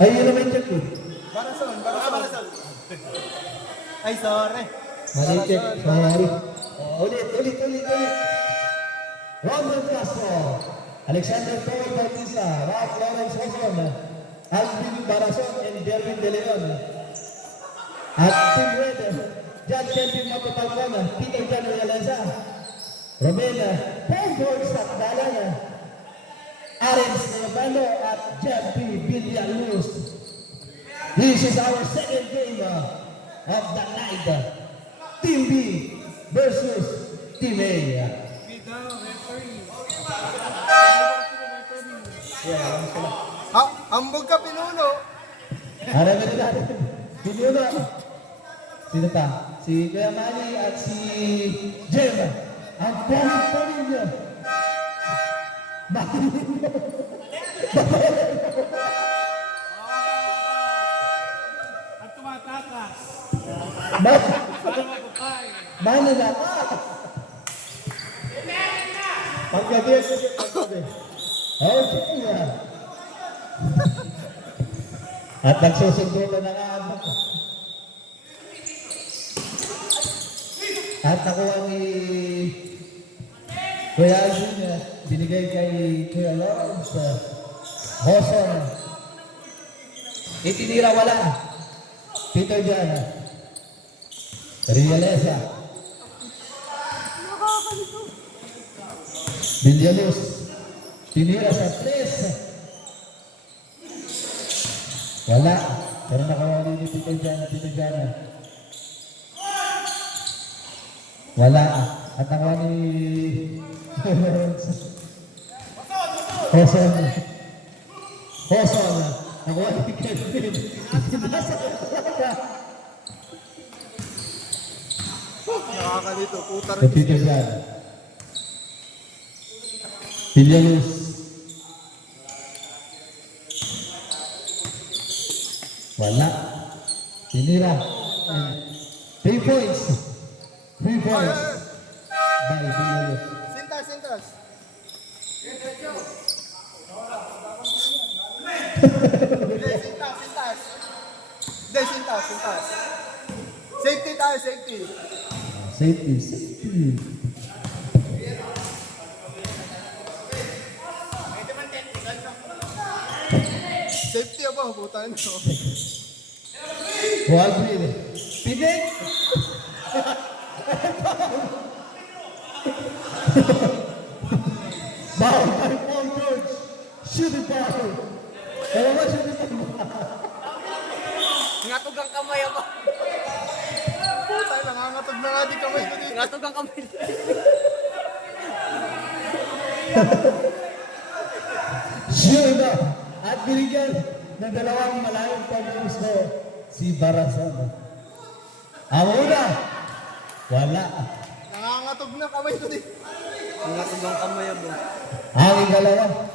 Ay, yun naman check eh. Barason. Ay, sorry. Mali check. Sorry. Ulit. Ronald Castro, Alexander Torres Bautista, Ralph Lawrence Hoson, Alvin Barason, and Derwin De Leon. At Team Red, John Kelvin Mapapalcon, Peter Jan Realeza, Romena, Paul George Sakdalan, Arens Nevando, at Jeff P. Villaluz. This is our second game of the night. Team B versus Team A. Ambog ka, Pinuno. Harap na natin. Pinuno. Sino pa? Si Kuya Manny at si Jem. Ang poling niyo. At tumatakas. Mana na ka? Paggabi. Okay. At nagsusundo na ng abot. At nakuha ni Kuya Alvin, binigay kay Kuya Lawrence Hoson. Itinira wala. Peter Jan. Realeza. Villaluz. Tinira sa 3. Wala. Pero nakawali ni Peter Jan. Wala. At nakuha ni Hoson. Nakuha ni Kevin. Nakakalito, puta rin. Peter Jan. Villaluz. Wala. Tinira. 3 points. 3 points. By Villaluz. Sintas. Sintas. Safety tayo, safety. Safety. Safety apa, puta nyo. Waldrin. Pinik. Bawal by Paul George. Shooting foul. Kaya ba shooting foul? Ngatog ang kamay ako. Puta, nangangatog na nga di kamay ko dito. Ngatog ang kamay. Sure na. At binigyan ng dalawang malayong pag-uus mo si Barason. Ang una, wala. Nangangatog na kamay ko dito. Ngatog ang kamay ako. Ang ikalawa,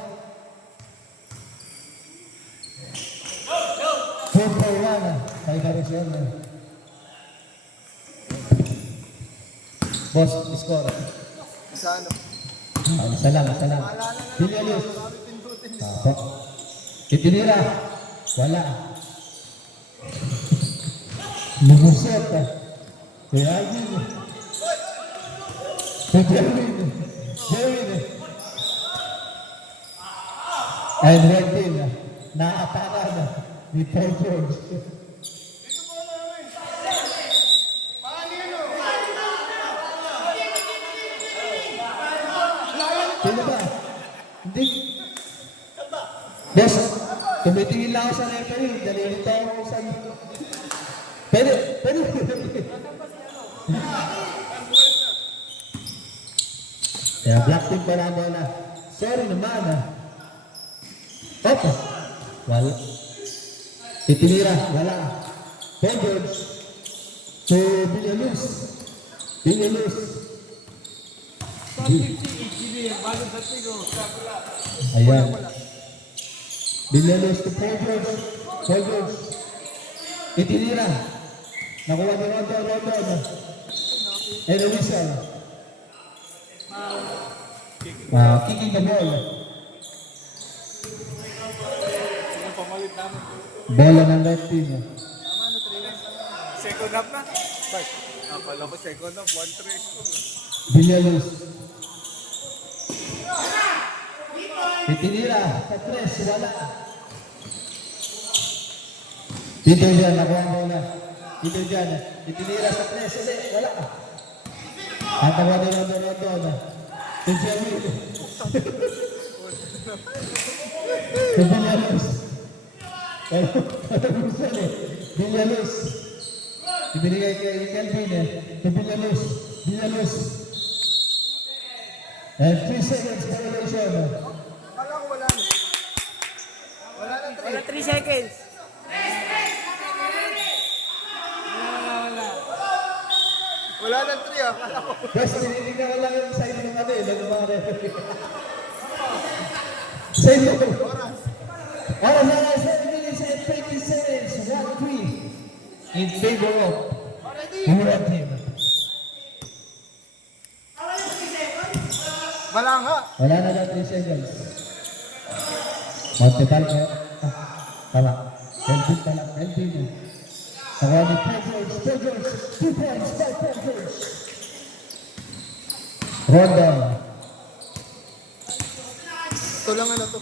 4-1 kay Barason. Boss, score. Isa ano? Isa lang. Villaluz. Apo. Itinira. Wala. Mugusot. Kaya Alvin. Jerwin. And Redin. Naapakan ni Paul George. Sino ba? Hindi. Boss, tumitingin lang ako sa referee. Dalilito ako sa... Pwede. Kaya black team pa lang bola. Sorry naman Opo. Wala. Titinira. Wala. Paul George. So, Villaluz. Ayan. Villaluz to Paul George. Itinira. Nakuha ni Rondo. Eloisa. Kicking the ball. Bola ng red team. Second half na. Bart. Akala ko second half, 1-3. Villaluz. Itinira sa tres, wala. Dito dyan, nakuha ang bola. Dito dyan, itinira sa tres, wala. Ang tawa ni Rondo. Benjamin. Sa Villaluz. Villaluz. Ibinigay kay Kelvin to Villaluz. And 3 seconds violation. Akala ko wala na. Wala na 3. Wala 3 seconds. Wala na 3 ah. Akala ko. Guys, tinitingnan ko lang yung side ng ano ng mga referee. Side mo. Oras na 7 minutes and 20 seconds. 1-3 in favor of Red Team. Wala nga. Wala na lang 3 seconds. Multiple ko. Tama. Kelvin pala. Kelvin. Saka ni Pedros. 2 points. 5 Pedros. Rondo. Ito lang ano to.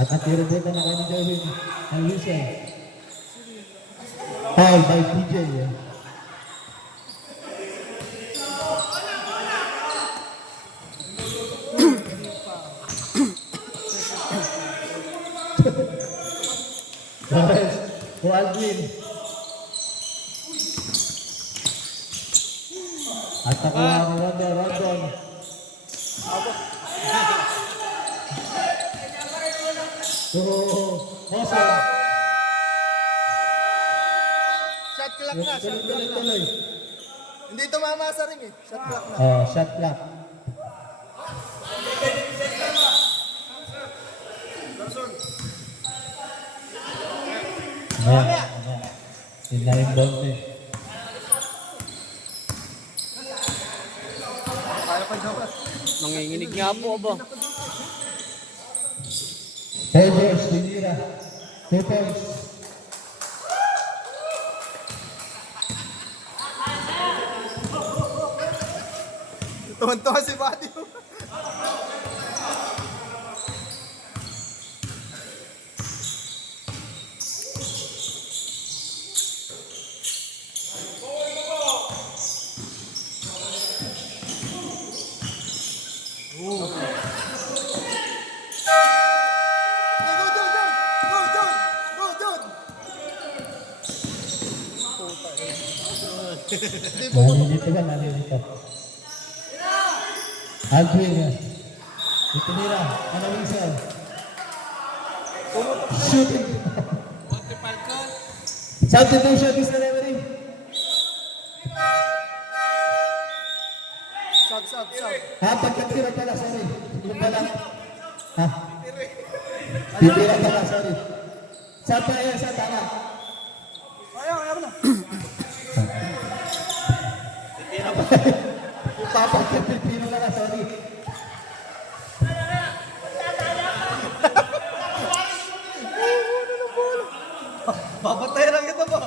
At ang tiro dito na kayo ni Jerwin. Ang Lucien. Foul by PJ. Torres, Aldwin. At nakuha ang Rondon. So, Mosa. Shot clock na. Shot clock na. Tuloy. Hindi tumama sa ring eh. Shot clock na. Oh, shot clock. Ayan. Ina-inbound eh. Kaya pa dyan pa. Nanginginig nga po ba? Pedros, Linira. 2 points. Tuwan-tuwa si Buddy. Nalilito. Aldwin. Itinira. Anawisa. Shooting. Substitution is the referee. Sub. Pagkatira pala, sorry. Yung pala. Titira pala, sorry. Sapa yan, sa tama. Ayaw na. Papagkatira pala, sorry. Babantay lang kita ba?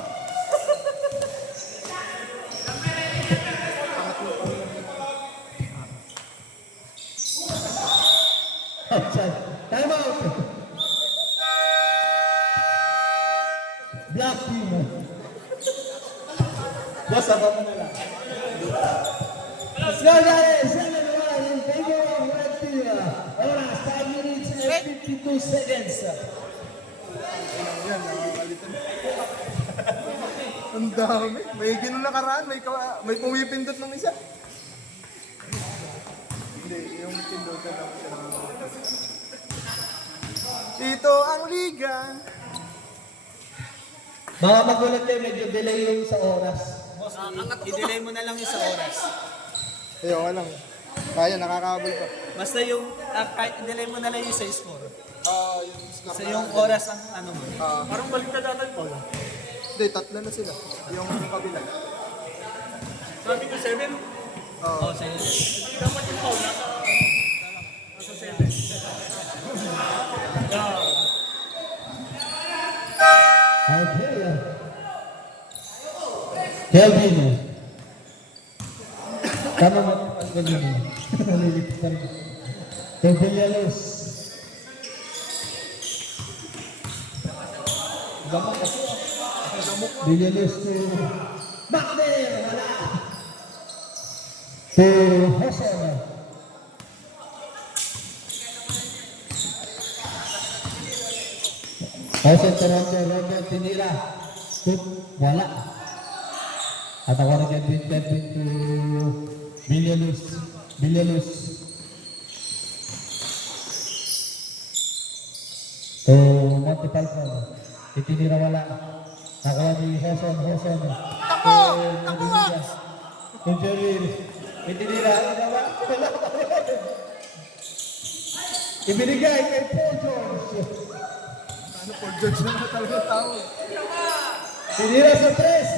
Outside. Time out. Black team. Boss, abang mo na lang. Let's go guys. 7-1 in favor of Red Team. Oras, 5 minutes and 52 seconds. Yan, nakakalitan. Ang dami. May ganun nakaraan, may pumipindot ng isa. Hindi, yung pindutan lang siya. Ito ang liga. Mga magulat kayo, medyo delay yung sa oras. I-delay mo na lang yung sa oras. Ayaw lang. Kaya, nakakabol pa. Basta yung, kahit i-delay mo na lang yung sa score. Yung score Sa na yung lang. oras ang ano mo. Parang baliktad ata yung Paul. Hindi, tatlo na sila. Yung kabila. Sabi ko 7? Oo. Oh, 7. Dapat yung Paul, nasa 7. Kelvin. Tama mo ang Kelvin. Nalilipitan ko. To Villaluz. Gamok kasi. Villaluz to Macner. Wala. To Hoson. Hoson Toronto. Robert tinira. Tut. Wala. At ako na Kelvin to Villaluz. Villaluz. To Monte Falcon. Itinira wala. Nakuha ni Hoson. Tako! Tako nga! To Jerry. Itinira. Wala. Ibinigay kay Paul George. Ano po, George na mo talaga tao. Tinira sa tres.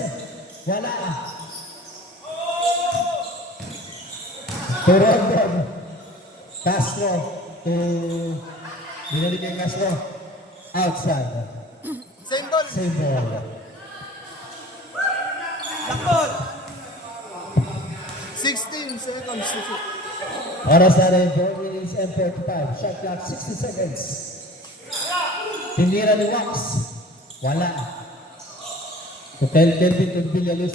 Wala. To Rondon. Castro. To binalik kay Castro. Outside. Same ball. Same ball. Lakot! 16 seconds to shoot. Oras na rin, 4 minutes and 45. Shot clock, 60 seconds. Tinira ni Wax. Wala. To Kelvin to Villaluz.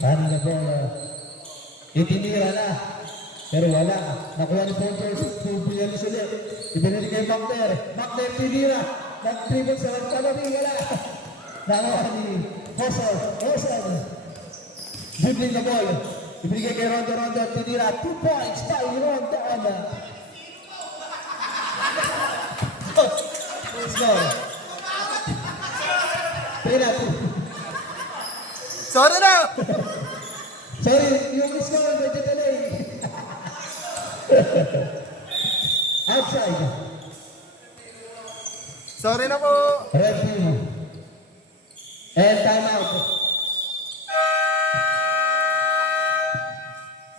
Running the ball. Itinira na. Pero wala. Nakuha ni Bonders to Villaluz ulit. Ibinili kay Macner. Macner tinira. Nag-dribble sa Kalari. Wala. Nakuha ni Hoson. Dribbling the ball. Ibinigay kay Rondo. Tinira. 2 points by Rondo. Let's go. Penalty. Sorry na! Sorry, yung score medyo delay. Outside. Sorry na po! Red team. And time out.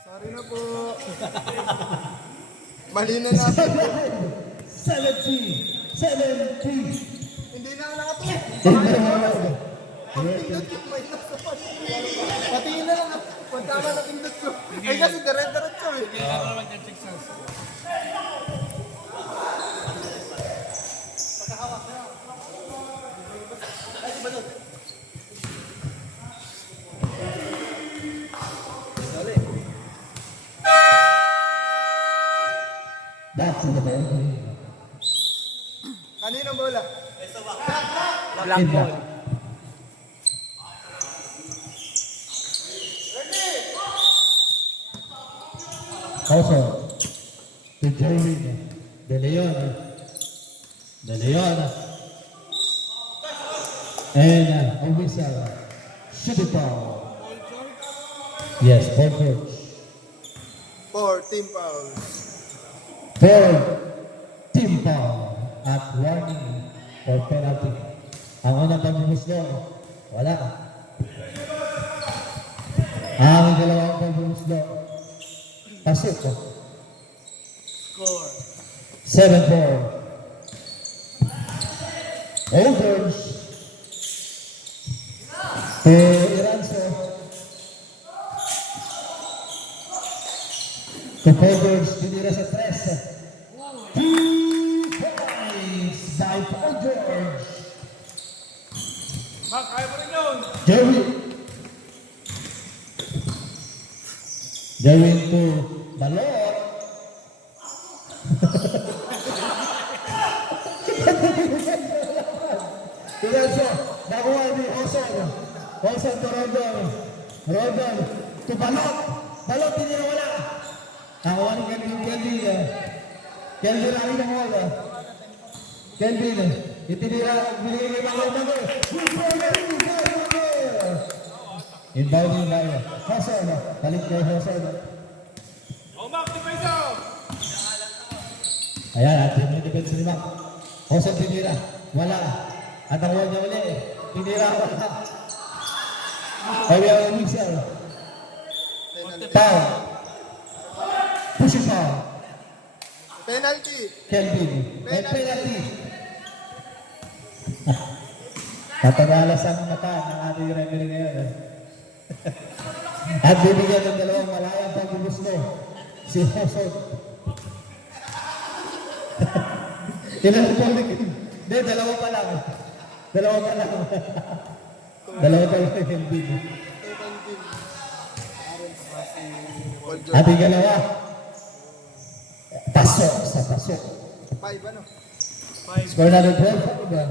Sorry na po! Mali na natin. 70. Hindi na ako nakatingin. Ang Red pindot ko, may nasa pa. Patingin na lang ako. Kung tama na pindot ko. Ay kasi diretso eh. Kaya ka mag-check sa Back to the ball. Kaninong bola? black ball. Also, to Jeremy De Leon. And a whistle. Shoot it ball. Yes, Paul George. 4 team fouls. Third team foul at warning for penalty. Ang unang pagbumuslo, wala. Ang dalawang pagbumuslo, pasok. Score. 7-4. Overs. Iranzo. To Overs, dinira sa tres. 2 points by Paul George. Mark, kaya mo rin yun. Jerwin to Balot. Iranzo, nakuha ni Hoson to Rondon to Balot, dinira wala. Nakuha ni Kelvin ang inamola. Kelvin, itinira, binigay kay Mago. Inbounding tayo. Hoson, balik kay Hoson. Mark, defensa! Ayan, at yung defense ni Mac. Hoson tinira, wala. At nakuha niya ulit, tinira, wala. Kaya ang mixer. Foul. Pushing foul. Penalty. Kelvin. May penalty. Tatagalas ang mata ng ating referee ngayon. At bibigyan ng dalawang malayang pagbubusto si Hosod. Ilan po ulit? Hindi, dalawa pa lang. Dalawa pa lang. Dalawa pa lang yung bid. At yung dalawa. Pasok sa pasok. 5 ano? Score na ng 12 pa ba?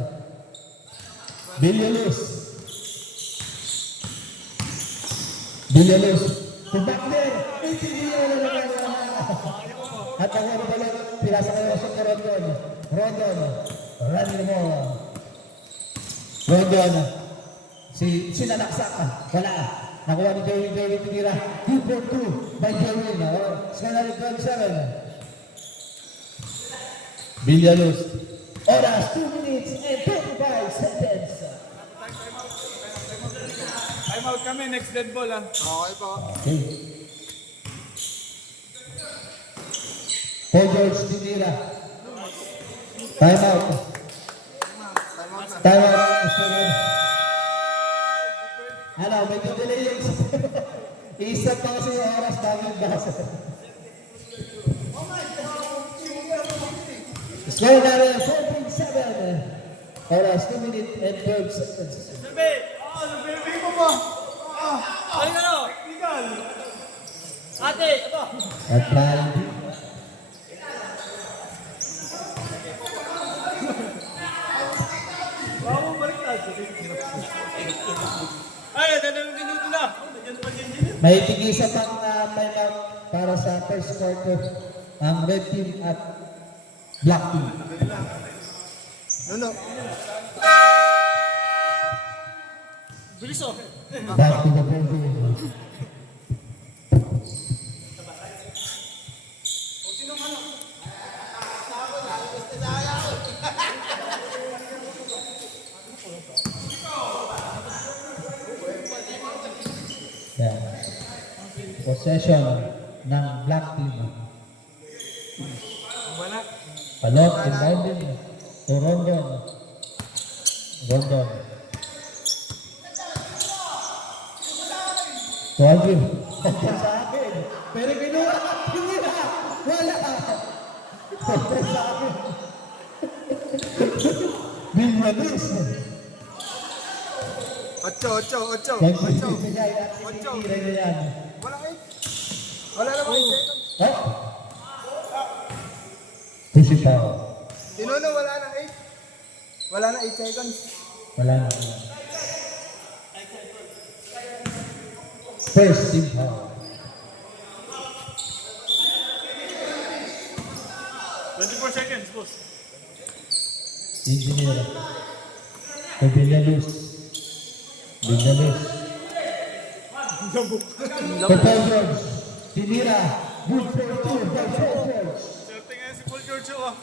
Villaluz. Villaluz. Si Wagner. Itinigyan na naman. At ang ano pala, pinasa kayo sa Rondon. Rondon. Running mo. Rondon. Sinalaksak. Wala. Nakuha ni Jerry Tira. 2-4-2 by Jerry. Score na ng 12-7. Villaluz. Oras 2 minutes and 25 seconds. Time out kami, next dead ball ah. Okay po. Okay. Paul George Tindira. Time out. Time out. Ano, may delay yung isa pa kasi yung oras bago yung basa. Score na rin 4.7. Oras 2 minutes and 12 seconds. Nabibi mo ba? Ay na no, legal. Ate, ito. At Baldi. Bago baliktad. Ay, dadalawang minuto na. May tigisa pang timeout para sa first quarter ang red team at black team. No. Bilis oh. Back to the podium. Yeah. Possession ng black team. Palot, inbounding to Rondon. Rondon. To Alvin. Sa akin. Pero kinuha ka, kinuha. Wala. Sa akin. Villaluz. 8. Nagbibigay at tinitira niya yan. Wala 8. Wala namang 8 seconds. Oh? Physical. Tinuno, wala na 8. Wala na 8 seconds. Wala na. First team foul. 24 seconds, boss. Engineer. To Villaluz. Villaluz. To Paul George. Tinira. Good for 2 by Paul George. Swerte nga si Paul George oh.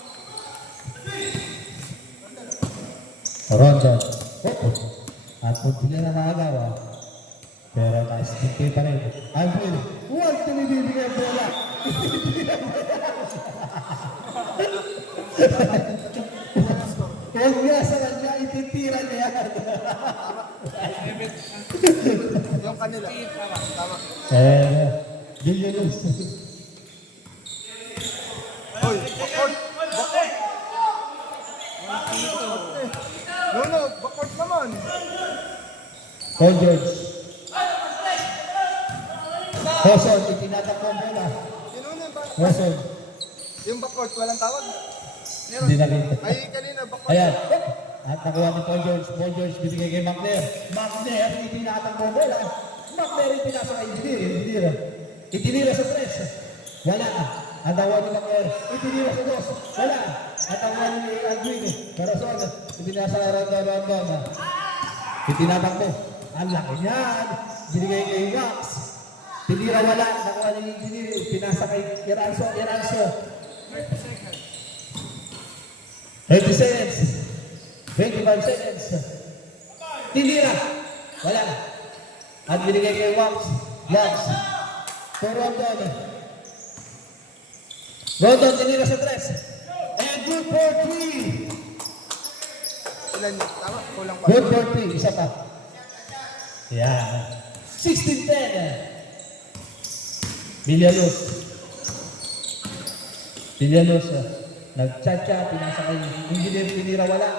Rondon. At kung sila na nakagawa, pero nais-tiki pa rin. Alvin, huwag tinibibigay ang bola. Huwag niya sa kanya, ititira niya. Yung kanila. Tama. Villaluz. Hoy, bakod. No, bakod naman. Paul George. Hosod, itinatak ko ang bola. Tinuno yung bakod. Hosod, Yung bakod, walang tawag. hindi nakita. Ay, kanina, bakod. Ayan. At nakuha ni Paul George. Paul George binigay kay Magner. Magner, itinatak ko ang bola. Magner, itinasa kay Engineer. Itinira sa press. Wala. At nakuha ni Magner. Itinira sa dos. Wala. At nakuha ni Alvin. Corazon. Itinasa kay Rondon. Itinatak ko. Ang laki niyan. Binigay kay Wax. Tinira wala. Nakuha ni Engineer. Pinasa kay Iranzo. 30 seconds. 25 seconds. Tinira. Wala. At binigay kay Wax. To Rondon. Rondon, tinira sa tres. And good for 3. Ilan yun? Tama, kulang pa. Good for 3. Isa pa. Yeah. 16-10. Villaluz. Villaluz. Nag-chat-chat, pinasa kay Engineer Pinira, wala.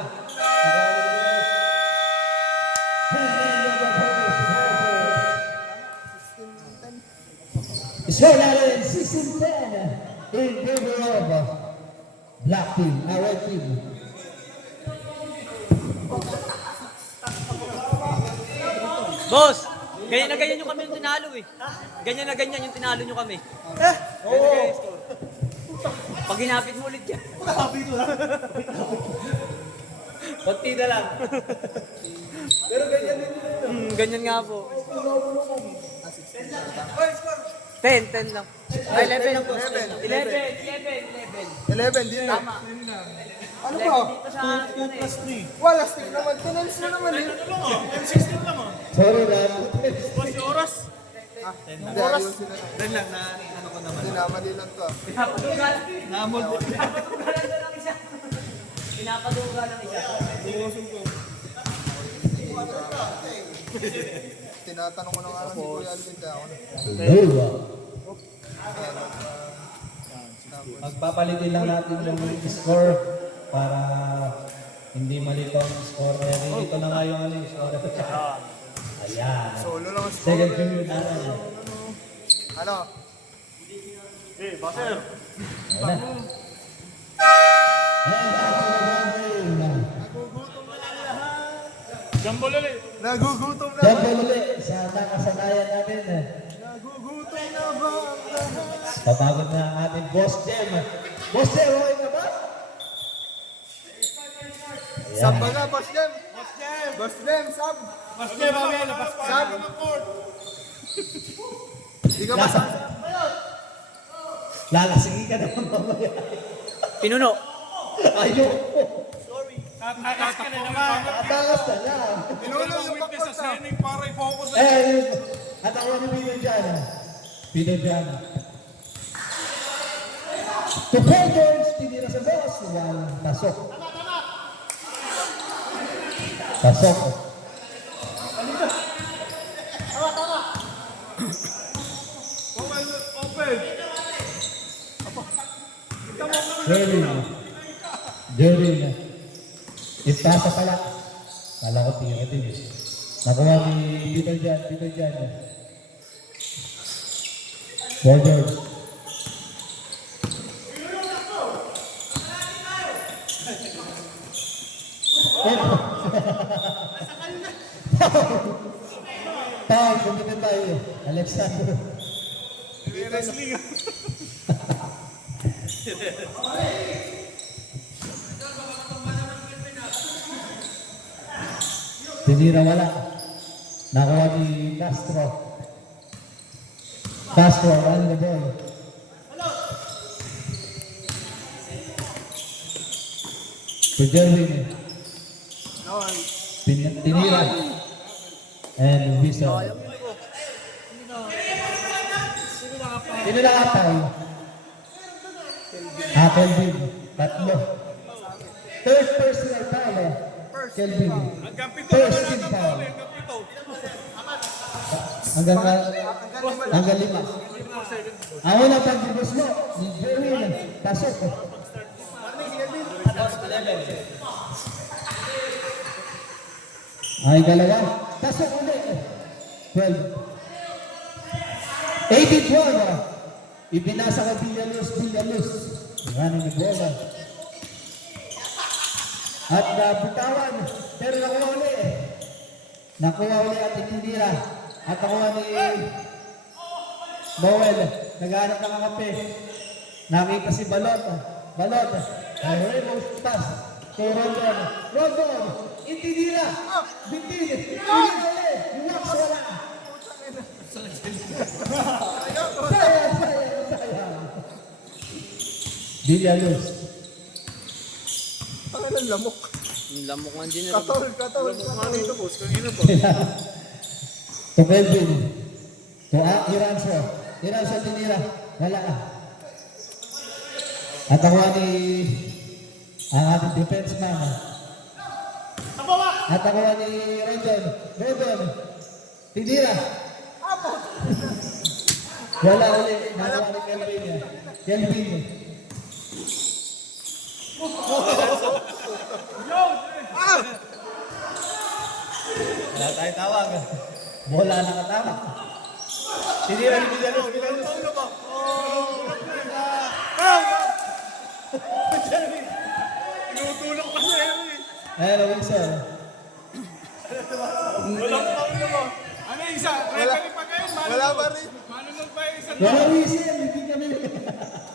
So now in 16-10 in favor of black team, red team. Boss, ganyan na ganyan yung kami yung tinalo eh. Ganyan na ganyan yung tinalo nyo kami. Oo. Pag hinapit mo ulit yan. Konti na lang. Pero ganyan din yun. Ganyan nga po. 10 lang. Ay, 11 lang po. 11. 11 din na. Tama. Ano ba? Dito sa 2 plus 3. Wala, stick naman. Tunnels na naman eh. Ano lang ah, M16 lang ah. Sorry na. Boss, yung oras. Hindi, ayusin na lang. Then lang na ano ko naman. Hindi, namali lang to. Pinapadugan. Namol. Pinapadugan na lang isa. Pinapadugan ng isa. Tinatanong ko na nga lang si Kuya Alvin ako na. Lowa. Magpapalitin lang natin yung score para hindi malito ang score. Ito na nga yung score. Ayan. Solo lang ang score. Second period na lang. Ano? Eh, Baser. Ayan. Jambol ulit. Nagugutom na. Jump ulit sa nakasanayan natin. Nagugutom na ba ang lahat? Papagod na ang ating Boss Jem. Boss Jem, okay na ba? Sab ba nga, Boss Jem? Boss Jem, sab. Mas niya, mamaya na. Sab. Hindi ka Lasa. masasab. Lalasingin ka naman mamaya. Pinuno. Ayoko. Tatakas ka na naman. Atakas na lang. Pinuno yung Witness sa bakot ah. training para i-focus na. Eh, at ako ni Pino dyan. Pino dyan. To Pedros, tinira sa boss. Walang pasok. Pasok. Open. Jerry. Ipasa pala. Kala ko tira din eh. Nakuha ni Peter dyan. Paul George. Tayo, kumita tayo. Alexander. Wrestling. Tinira wala. Nakuha ni Castro. Castro, run the ball. To Jerwin. Tinira. And whistle. Sino nakapay? Kelvin. Tatlo. Third personal foul. Kelvin. Hanggang pito. First team foul. Hanggang pito. Hanggang lima. Ang unang pag-dibos mo, ni Jerwin. Pasok. Ay, dalawa. Pasok ulit. 12. 18-12. Ipinasa ka Villaluz. Running the ball. At nabitawan. Pero nakuha ulit. Nakuha ulit at Indira. At nakuha ni Bowel. Naghanap ng kape. Nakita si Balot. Ay, Ramos pass. To Rondon. Indira. Bintin. Indira ulit. Relax wala. Sayang. Villaluz. Ang ilang lamok. Yung lamok ng engineer. Katol. Dito, boss. Kanina po. To Kelvin. To Iranso. Iranso tinira. Wala ka. At ako ni ang ating defense man. At ako ni Rondon. Tinira. Wala ulit. Nakuha ni Kelvin niya. Kelvin. Wala tayong tawag. Bola nakatama. Tinira ni Villaluz. Tinutulog pa siya eh. Ayan, Wilson. Walang paulo mo. Ano yung isa? Referee pa kayo? Wala pa rin. Manunod pa yung isa? Wala whistle. Hindi kami.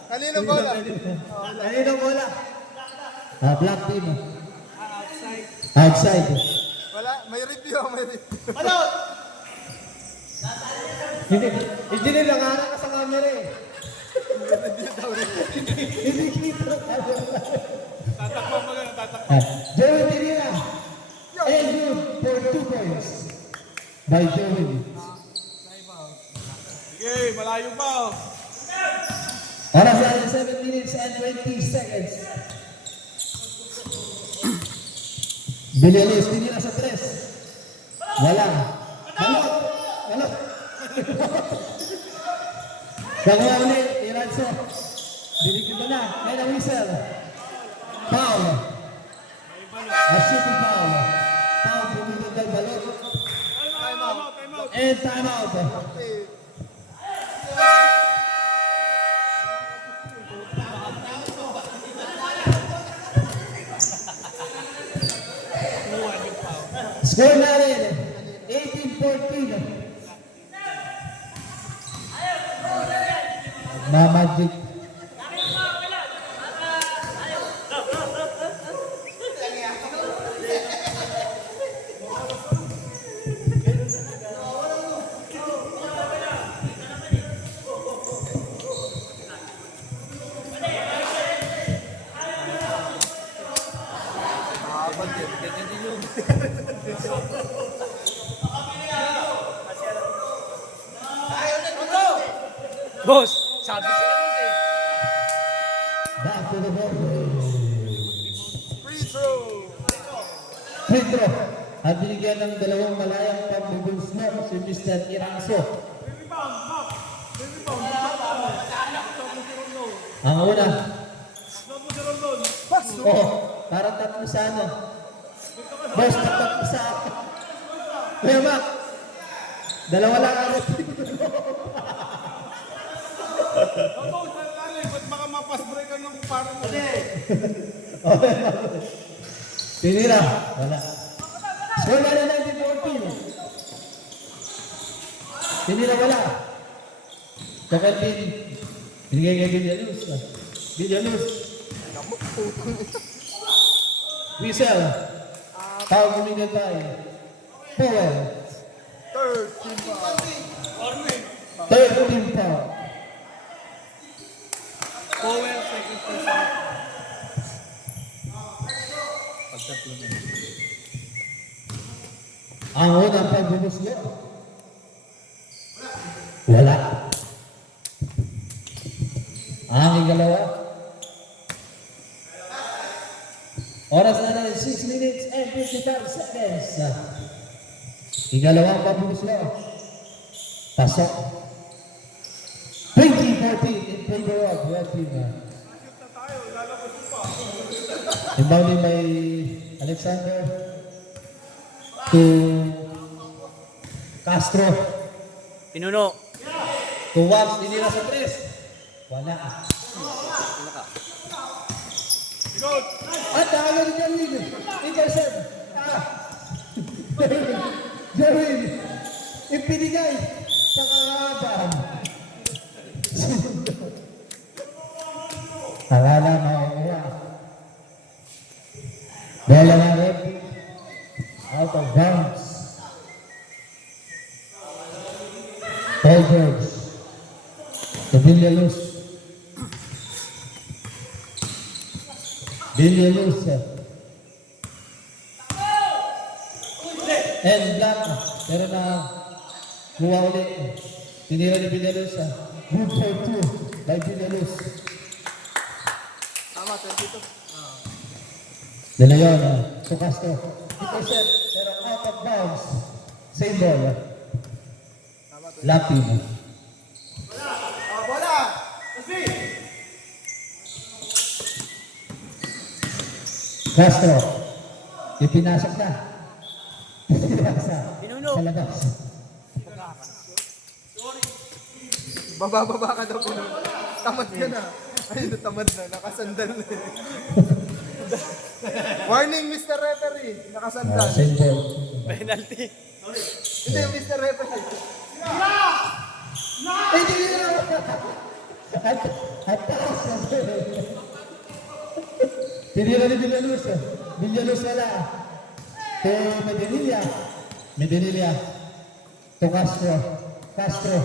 Kanino bola? Kanino bola? Black team. Outside. Wala, may review, may review. Hindi nila nga ka sa camera eh. Hindi kita. Tatakbo mo ganun, tatakbo. Joey Tinira. And good for 2 points. By Joey. Sige, malayo pa oh. Oras na 7 minutes and 20 seconds. Villaluz, Tinira sa 3. Wala. Halot. Halot. Nakuha ulit, Iranzo. Dinikit na na. May na whistle. Foul. A shooting foul. Foul, pumunod ng balot. Time out. And time out. Score natin, 18-14. Magic. Boss, sabi sila boss eh. Back to the ball. Free throw. Free throw. At binigyan ng dalawang malayang pag-bubulsmo si Mr. Iranzo. Ang una. Oo, parang tatlo sa ano. Boss, tatlo sa ako. Kuya Mac, dalawa lang agad. Oo, sandali. Ba't baka mapas-break ka ng parang mo? Tinira. Wala. Score na 19-14. Tinira wala. Kakalpin. Binigay kay Villaluz. Villaluz. Whistle. Foul kumingan tayo. Powell. Third team foul. Powell, second person. Ang unang pagbubuslo. Wala. Ang ikalawa. Oras na rin, 6 minutes and 55 seconds. Ikalawang pagbubuslo. Pasok. 20-14 in favor of Red Team. Inbounding by Alexander to Castro. Pinuno. To Waps, tinira sa 3. Wala. At tayo ni Jerwin. Intercept. Jerwin. Ipinigay. Sa kakabang. Akala makukuha. Bola na rin. Out of bounds. Paul George. To Villaluz. Villaluz. And Black. Pero na kuha ulit. Tinira ni Villaluz. Good for 2 by Villaluz. Tama, 22. De Leon, to Castro. Intercept, pero out of bounds. Same ball. Black team. Castro. Ipinasok na. Pinuno. Sa labas. Bababa ka daw, Pinoy. Tamad ka na. Ayun, tamad na. Nakasandal na. Warning, Mr. Referee. Nakasandal. Same ball. Penalty. Hindi, Mr. Referee. Hindi yun! At taas. Tinira ni Villaluz. Villaluz wala. To Medinilla. Medinilla. To Castro. Castro.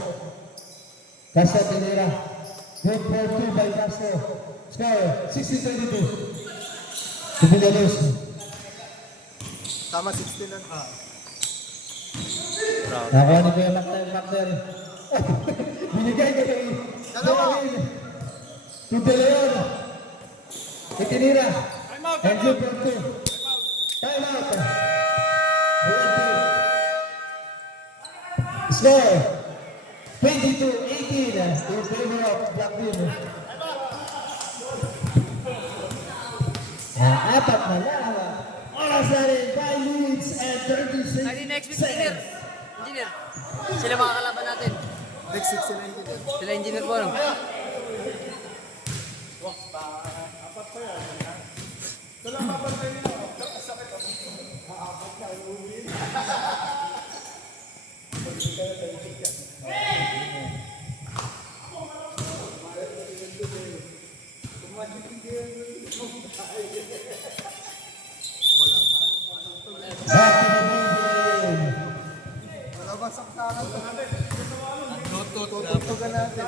Castro tinira. Good for 2 by Castro. Score, 16-22. To Villaluz. Tama, 16 lang. Nakuha ni Kuya Macder. Binigay ko kay Dalawa. To De Leon. Itinira. And good for 2. Time out. Score, 22-18 in favor of Blackbeard. Apat na lang. Oras na rin, 5 minutes and 36 Ay, next week, engineer. Engineer. Sila mga kalaban natin. Next 6 na yun. Sila engineer po, ano? back to the game. Wala ba saksakan? Tututugan natin.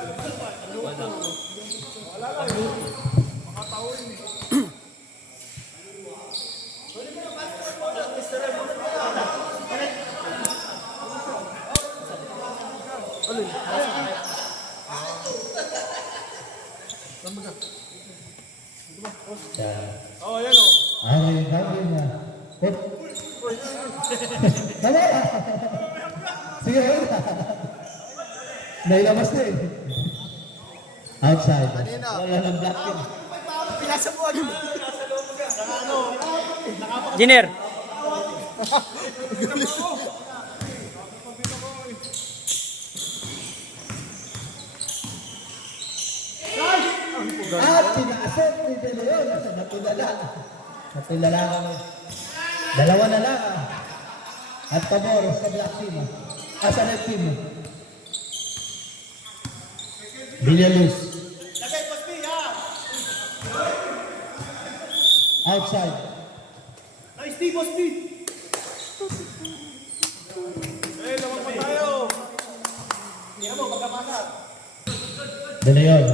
Oh, yan o. Hangin na. Tama! Sige, ayun na. Nailabas na eh. Outside. Kanina. Wala ng black yun. Pinasa mo agad. Engineer. At pinakasot ni De Leon. Natulala. Natulala kami. Dalawa na lang ah. At pabor sa black team ah. Sa red team. Villaluz. Outside. Nice D, boss D. Eh, lamang pa tayo. De Leon.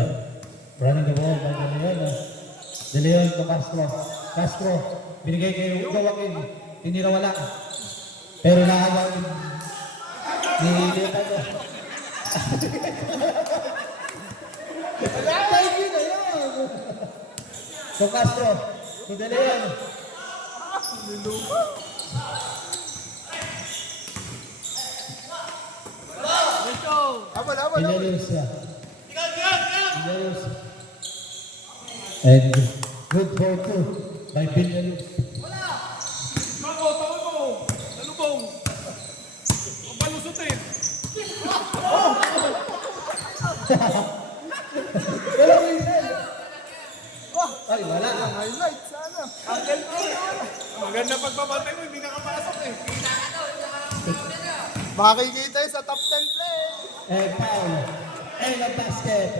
Running the ball by De Leon. De Leon to Castro. Castro. Binigay kay Gawangin. Tinira wala. Pero nahawa ni Leonardo. Thank you na yun. So Castro. To De Leon. Abal. Villaluz. Villaluz. And good for 2 by Villaluz. Bako, tawag mo. Nalubong. Ang palusutin. Wala reason. Ay, wala. Highlight sana. Maganda pagbabantay mo, hindi nakapasok eh. Makikita yun sa top 10 play. And foul. And a basket.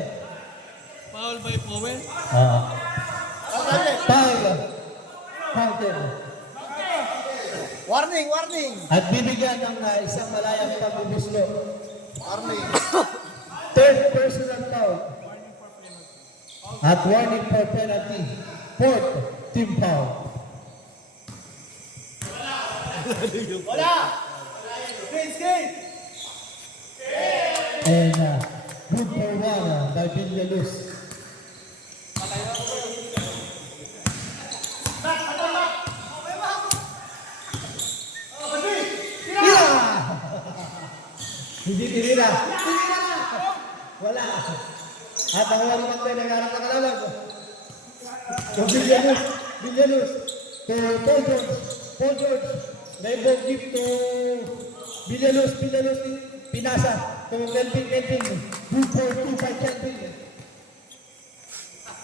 Foul by Powell. Foul. Fountain. Warning. At bibigyan ng isang malayang pagbubuslo. Warning. Third personal foul. At warning for penalty. Fourth team foul. And good for 1 by Villaluz. Hindi tinira. Wala. At ang wala naman tayo nagharap na kalaban. So Villaluz. to Paul George. Paul George. Rainbow gift to Villaluz. Pinasa to Kelvin. Good for 2 by Kelvin.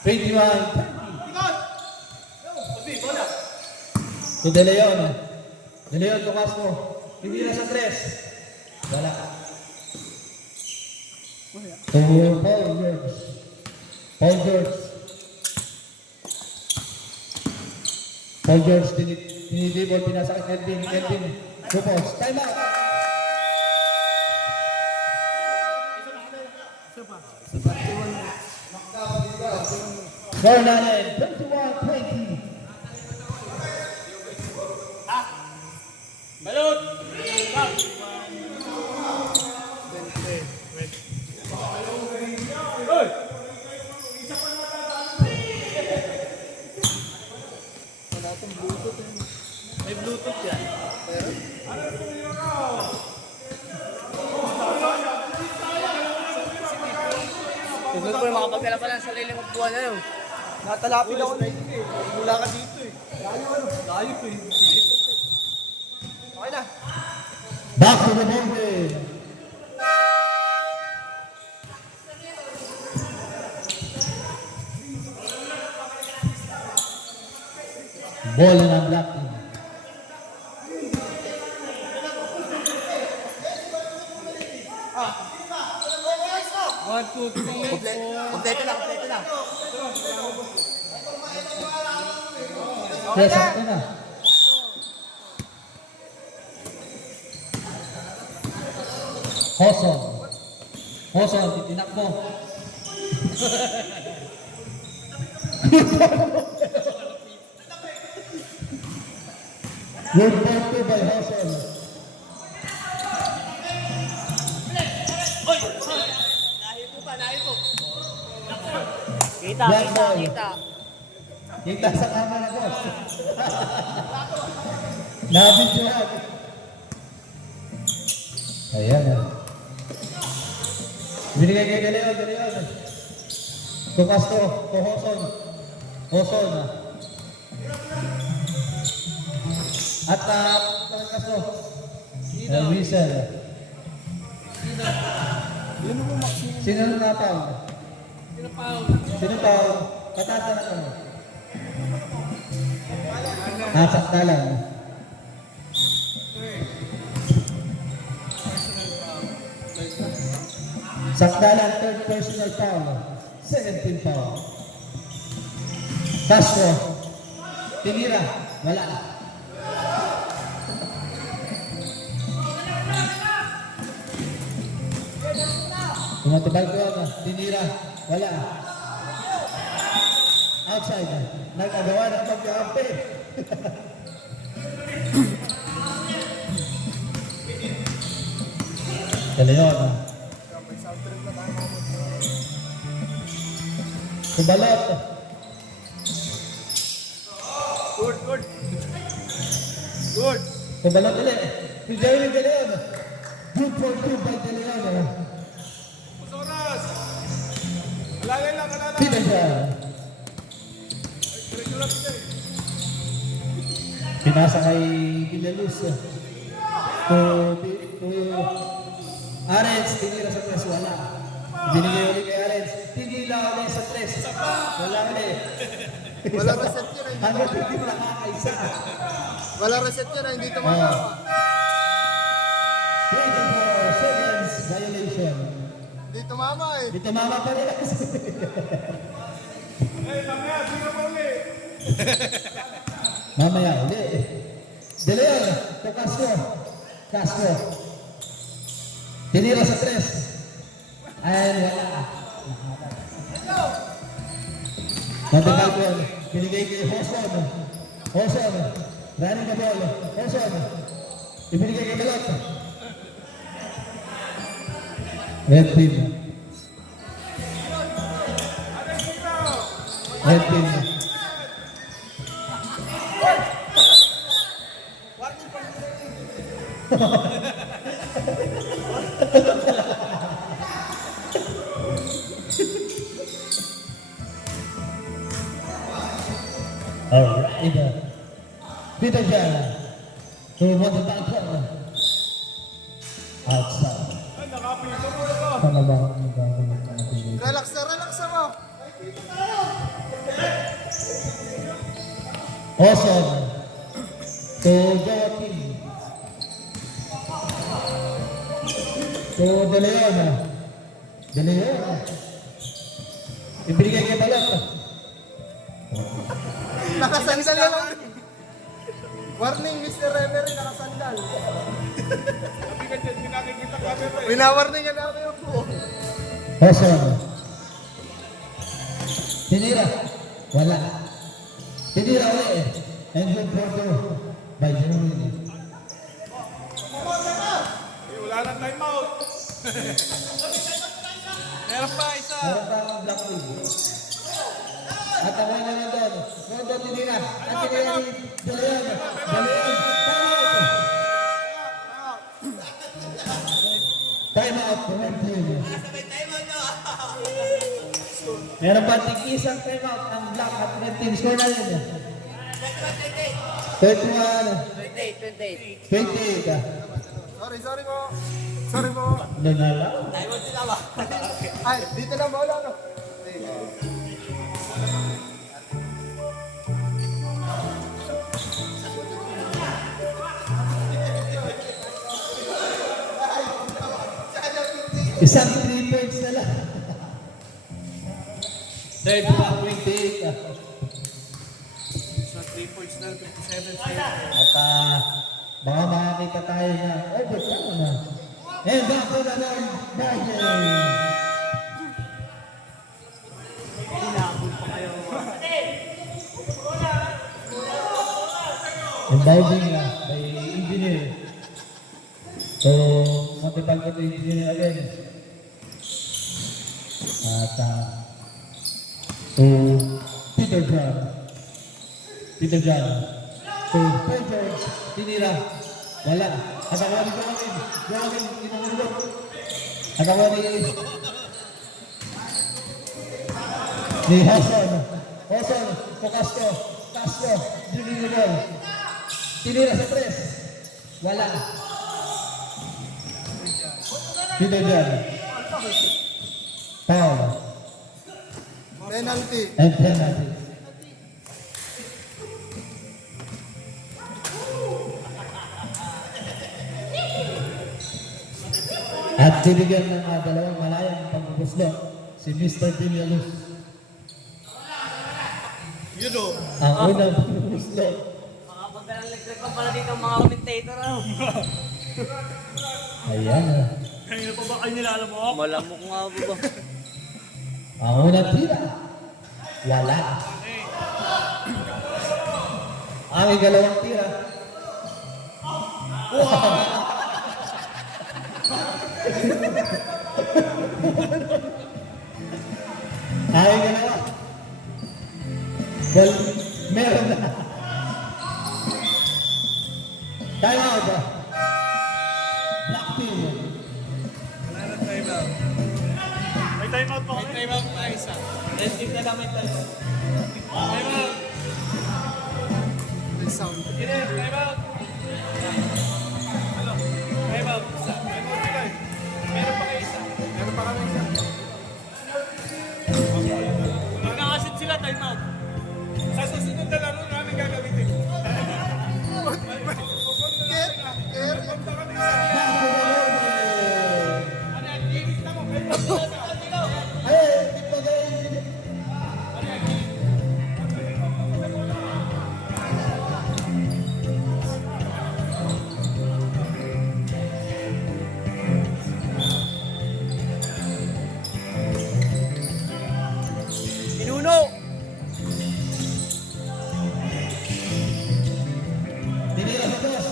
21. To De Leon. De Leon to Castro. Hindi na sa 3. Wala. To Paul George. Paul George, dinidibol, pinasa kay Kelvin. Lupos, time out. Score natin, 21-20. Balot! May Bluetooth yan. Tugal ko na makapagdala pa lang sa sarili mong buwan na yun. Natalapin ako na ito eh. Mula ka dito eh. Layo eh. Okay na. Back to the ball game. Ball in ang black team. One, two, three, Kompleto lang. Yes, sakto na. Hoson, titinak mo. Good ball to by Hoson. Kita. Kita sa camera ko. Nabidyohan. Ayan na. Binigay kay De Leon. To Castro, to Hoson. At Castro. Whistle. Sino napal? Sino pa? Patata na kamo. Saktalan. Sakdalan, third personal foul. 17 foul. Castro. Tinira. Wala. Tumatibal ko na. Tinira. Wala. Outside. Nagagawa ng pagkakampi. De Leon. Kubalot. Good. Kubalot ulit. Si Jeremy De Leon. Good for 2 by De Leon. Soras! Alalay lang. Pinasa. Pinasa kay Villaluz. To Arens, tinira sa tres, wala. Binigay ulit kay Arens, tinira ulit sa tres. Wala ulit. Wala reset yun. Hanggang hindi mo nakakaisa. Wala reset yun. Hindi tumama. 24 seconds violation. Hindi tumama eh. Dito mama pa rin. Mamaya, sino pa ulit? Mamaya ulit. De Leon, to Castro. Tinira sa tres. Ayan, wala. Matagal ko yan. Binigay kay Hoson. Running the ball. Hoson. Ibinigay kay Balot. Red team. Alright. Peter Jan. To Montebang corner. Outside. Ay, nakapito mo na ba? Ano ba? Relax na mo. Awesome. To Joaquin. To De Leon. De Leon. Ibigay kay Balot. Nakasandal na lang. Warning, Mr. Reverie, nakasandal. Sabi ka dyan, pinakikita camera eh. Winawarning na namin yung po. Awesome. Tinira. Wala. Tinira ulit. And good for two by Jerome. Eh, wala nang time out. Meron pa isa. Meron pa ang black league. At ang wala na doon. Rondo tinira. At tinira ni De Leon. De Leon. Time out. Meron pa tig-isang time out ang black at red team. Score na yun. 31. 28. 28. Sorry po. Sorry po. Nanala. Ay, dito na mawala, no? Isang 3 points na lang. 31-28. Sa 3 points na, 57 At baka makakita tayo na overtime na. And back to the Lord Bargain. And diving by engineer. So, matipag ito engineer again. At to Peter John. Peter John. To Paul George. Tinira. Wala. At ako ni Joaquin. Joaquin, inumulog. At ako ni Hassan. Hassan, to Castro. Castro, dribbling the ball. Tinira sa press. Wala. Peter John. Foul. Penalty. And penalty. At binigyan ng dalawang malayang pangubuslo si Mr. Villaluz. Yun o. Ang unang pangubuslo. Makapagdalang nagtrip pala dito ang mga commentator. Ayan. Kanina pa ba kayo nilalam mo? Malamok nga ba? Ang unang tira. Wala. Ang ikalawang tira. Ang ikalawa. Well, meron na. Time out. Black team. Wala nang time out. May time out pa kami? May time out pa isa. Ending na lang may time out. Time out. May sound. Sige, time out. Ano? Time out. Isa. Time out tayo. Meron pa kayo isa. Meron pa kami isa. Nakasit sila, time out. Sa susunod na laro namin gagamitin. Care. Punta kami sa ano yan? Linis na mo. Ay, ipagay. Pinuno! Tinira sa dos.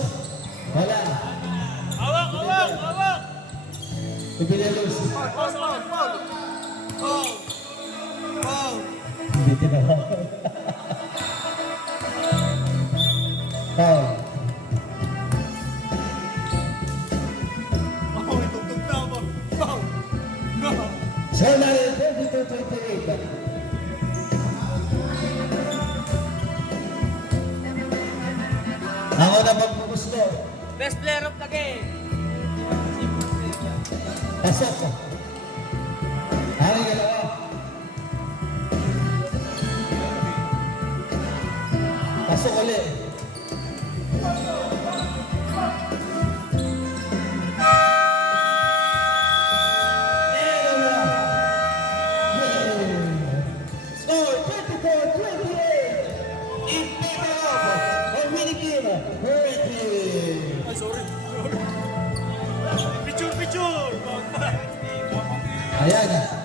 Wala. Hawak, hawak, hawak. Villaluz. Pause, pause, pause. Pause. Pause. Hindi tinira. Foul. Oh, may tugtog na ako. Wow. No. So, dahil 22-28. Ako na magpupusto. Best player of the game. Pasok ko. Hari dalawa. Pasok ulit. Score 24-28 in favor of Winnie Hurricane. Ay, sorry. Picture, picture! Ayan.